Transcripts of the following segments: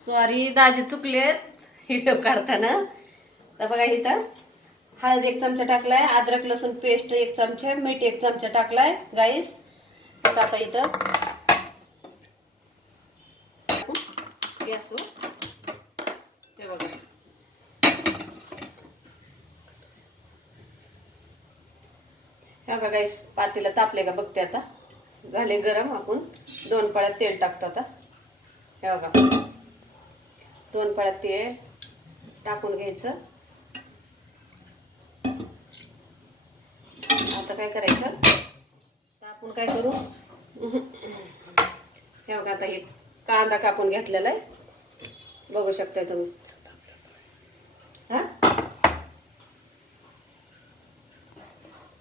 Sorry दाजी चुकलेत. Video काढताना. तर बघा इथं. हळद एक चमचा टाकलाय अद्रक लसूण पेस्ट एक चमचे मीठ एक चमचा टाकलाय गाईस बघा आता इथं. गॅसवर हो. हे. बघा. हे बघा गाईस पातीला तापले का बघते आता. झाले गरम आपण. दोन पळ्यात तेल टाकतो आता. हे बघा. दोन पळ्यात तेल टाकून घ्यायचं. आता काय करायचं? आपण काय करू? हे बघा आता हे कांदा कापून घेतलेला आहे. बघू शकताय तुम्ही. हा?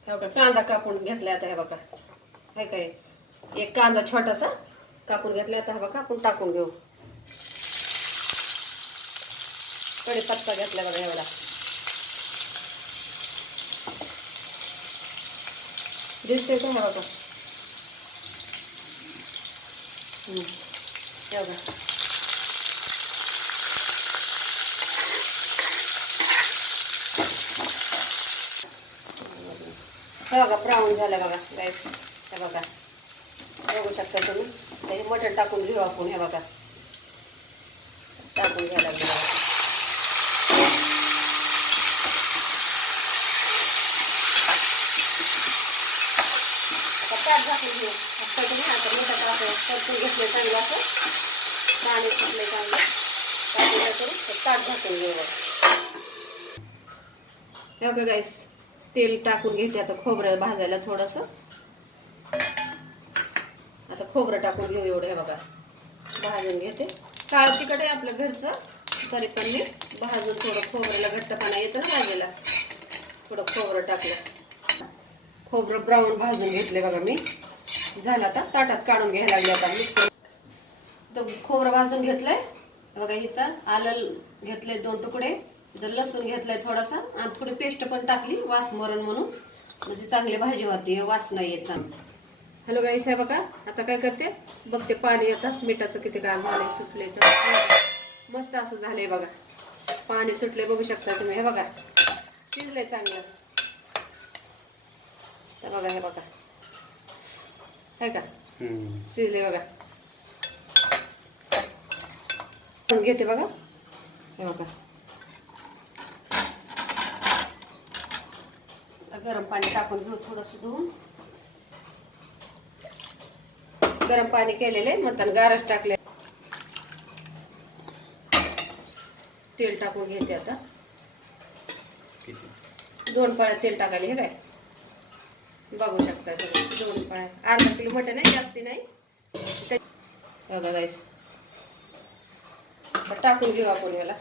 हे बघा कांदा कापून घेतला आता हे बघा. हे काय? एक कांदा छोटासा कापून घेतला आता हा बघा आपण टाकून घेऊ. कढीपत्ता घेतला बघा एवढा. दिसते का? हा बघा. हे बघा हे ब्राऊन झालं बघा गॅस हे बघा. बघू शकता तुम्ही? हे मटण टाकून घेऊ आपण हे बघा. टाकून घ्यायला आता झाकून घेऊ तुम्ही आता परतून घेतले चांगलं असं पाणी सुटले चांगलं करून ताट झाकून घेऊ बघा हे बघा गाईस तेल टाकून घेते आता खोबरं भाजायला थोडंसं. आता खोबरं टाकून घेऊ एवढं हे बघा. भाजून घेते. काळ तिखट आहे आपलं घरचं. तरी पण मी भाजून थोडं खोबऱ्याला घट्टपणा येतं ना भाजीला थोडं खोबरं टाकलं. खोबरं ब्राऊन भाजून घेतले बघा मी. झालं आता ताटात काढून घ्यायला लागले आता मिक्सर तर खोबरं भाजून घेतलंय. बघा इथं आलं घेतले दोन तुकडे. इथं लसूण घेतलाय थोडासा. आणि थोडी पेस्ट पण टाकली वास मरण म्हणून. म्हणजे चांगली भाजी होती वास नाही येत. हॅलो गाईस आहे बघा आता काय करते? बघते पाणी येतात मिठाचं किती काय झालंय सुटले तर. मस्त असं झालंय बघा. पाणी सुटले बघू शकता तुम्ही. हे बघा. शिजलंय चांगलं. तर बघा हे बघा. आहे का? शिजले बघा. पण घेते बघा. हे बघा. गरम पाणी टाकून घेऊ थोडंसं धुवून. गरम पाणी केलेले मग त्याला गारच टाकले तेल टाकून घेते आता. दोन पळ्या तेल टाकायला हे काय? बघू शकता दोन पळ्या. अर्धा किलो मटण आहे जास्ती नाही. बघा गाईस टाकून घेऊ आपण याला.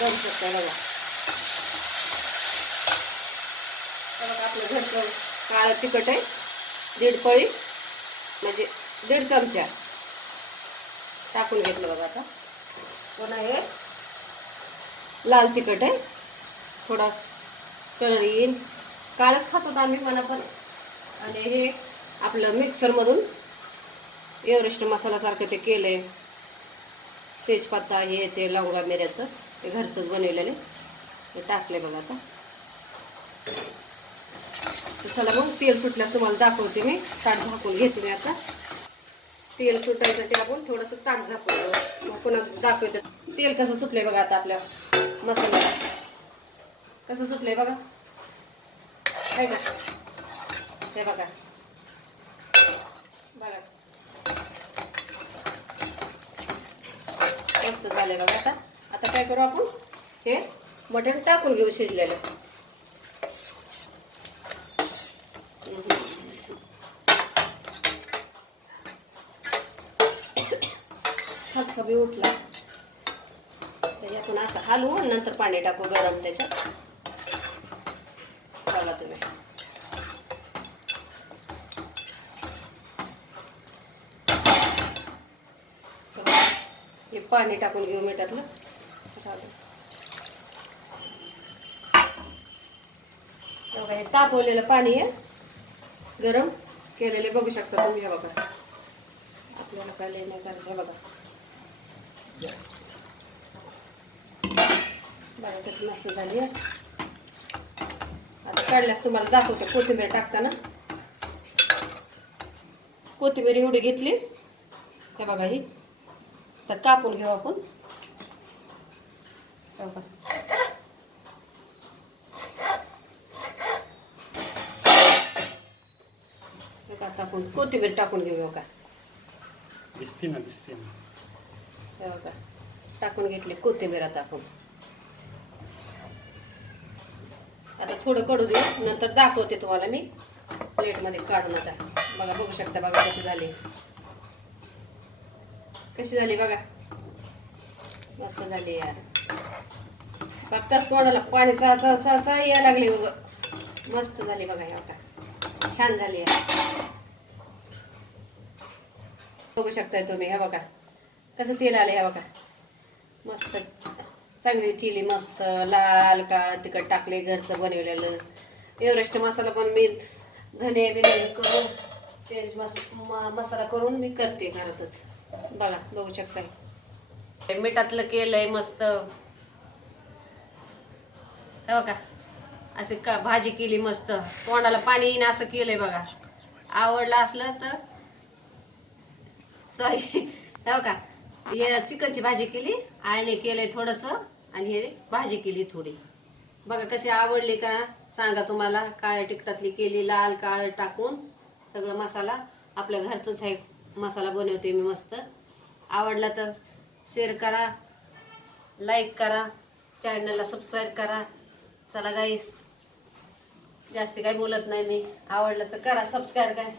बघू शकता बघा हे बघा आपलं घरचं काळं तिखट आहे. दीड पळी म्हणजे दीड चमचा. टाकून घेतलं बघा आता. पुन्हा हे लाल तिखट आहे. थोडा कलर येईल. काळच खात आम्ही म्हणा पण. आणि हे आपलं मिक्सरमधून एव्हरेस्ट मसालासारखं ते केलं आहे तेजपत्ता हे ते लवंगा मिऱ्याचं. ते घरचंच बनवलेलं आहे. ते टाकले बघा आता. चला मग तेल सुटल्यास तुम्हाला दाखवते मी. ताट झाकून घेते मी आता. तेल सुटायसाठी आपण थोडंसं ताट झाकून मग पुन्हा दाखवते. तेल कसं सुटलंय बघा आता आपल्या मसाला कसं सुटलंय बघा. काय बघा. हे बघा. बघा. मस्त झालंय बघा आता. आता काय करू आपण? हे मटण टाकून घेऊ शिजलेलं. कमी उठला. त्याची आपण असं हलवून नंतर पाणी टाकू गरम त्याच्यात. बघा तुम्ही. हे पाणी टाकून घेऊ मिठातलं बघा हे तापवलेलं पाणी आहे. गरम केलेले बघू शकता तुम्ही हे बघा. आपल्याला काय लय नाही करायचं बघा. बघा कशी मस्त झाली आता काढल्यास तुम्हाला दाखवते कोथिंबीर टाकताना. कोथिंबीर एवढी घेतली. हे बघा ही. तर कापून घेऊ आपण. बघा. कोथिंबीर टाकून घेऊ हो का? दिसते ना दिसते ना. हे बघा टाकून घेतली कोथिंबीर आता आपण. आता थोडं कडू दे नंतर दाखवते तुम्हाला मी. प्लेटमध्ये काढून आता. बघा बघू शकता बघा कशी झाली. कशी झाली बघा. मस्त झाली यार. बघताच तोंडाला पाणी चा चा चा चा यायला लागले उगं. मस्त झाली बघा या बघा छान झाली यार. बघू शकताय तुम्ही हे बघा. कसं तेल आलं हे बघा. मस्त. चांगली केली मस्त. लाल काळ तिखट टाकले घरचं बनवलेलं. एव्हरेस्ट मसाला पण मी धने बिने करून तेच मस म- मसाला करून मी करते घरातच. बघा बघू शकता. हे मिठातलं केलंय मस्त. हे बघा असे का भाजी केली मस्त. तोंडाला पाणी येईन असं केलंय बघा. आवडलं असलं तर सॉरी हो का हे चिकनची भाजी केली आणि केलंय थोडंसं आणि हे भाजी केली थोडी. बघा कशी आवडली का? सांगा तुम्हाला. काळ्या टिकटातली केली लाल काळं टाकून सगळं मसाला. आपल्या घरचंच आहे मसाला बनवते मी मस्त. आवडला तर शेअर करा लाईक करा चॅनलला सबस्क्राईब करा. चला गाईस जास्त काही बोलत नाही मी. आवडलं तर करा सबस्क्राईब काय